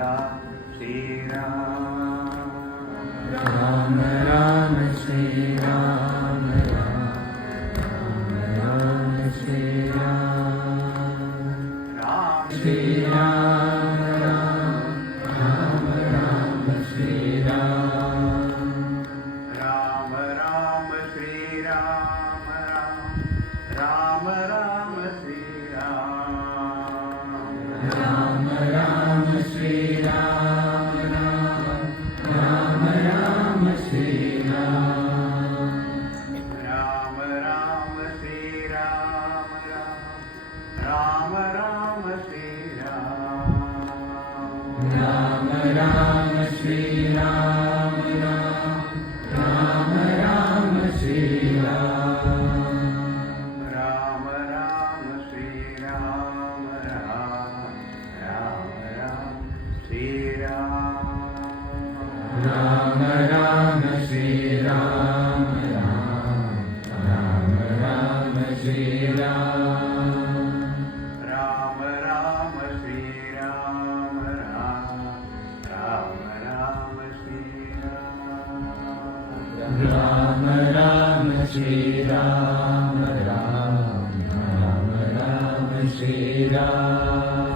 Ram Ram Shri Ram Ram Ram Shri Ram Shri Ram Ram Ram Shri Ram Ram Ram Shri Ram Ram Ram Shri Ram Ram Ram Shri Ram Ram Ram Shri Ram Ram Ram Shri Ram Ram Ram Shri Ram Ram Ram Shri Ram Ram Ram Shri Ram Ram Ram Shri Ram Ram Ram Shri Ram Ram Ram Shri Ram Ram Ram Shri Ram Ram Ram Shri Ram Ram Ram Shri Ram Ram Ram Shri Ram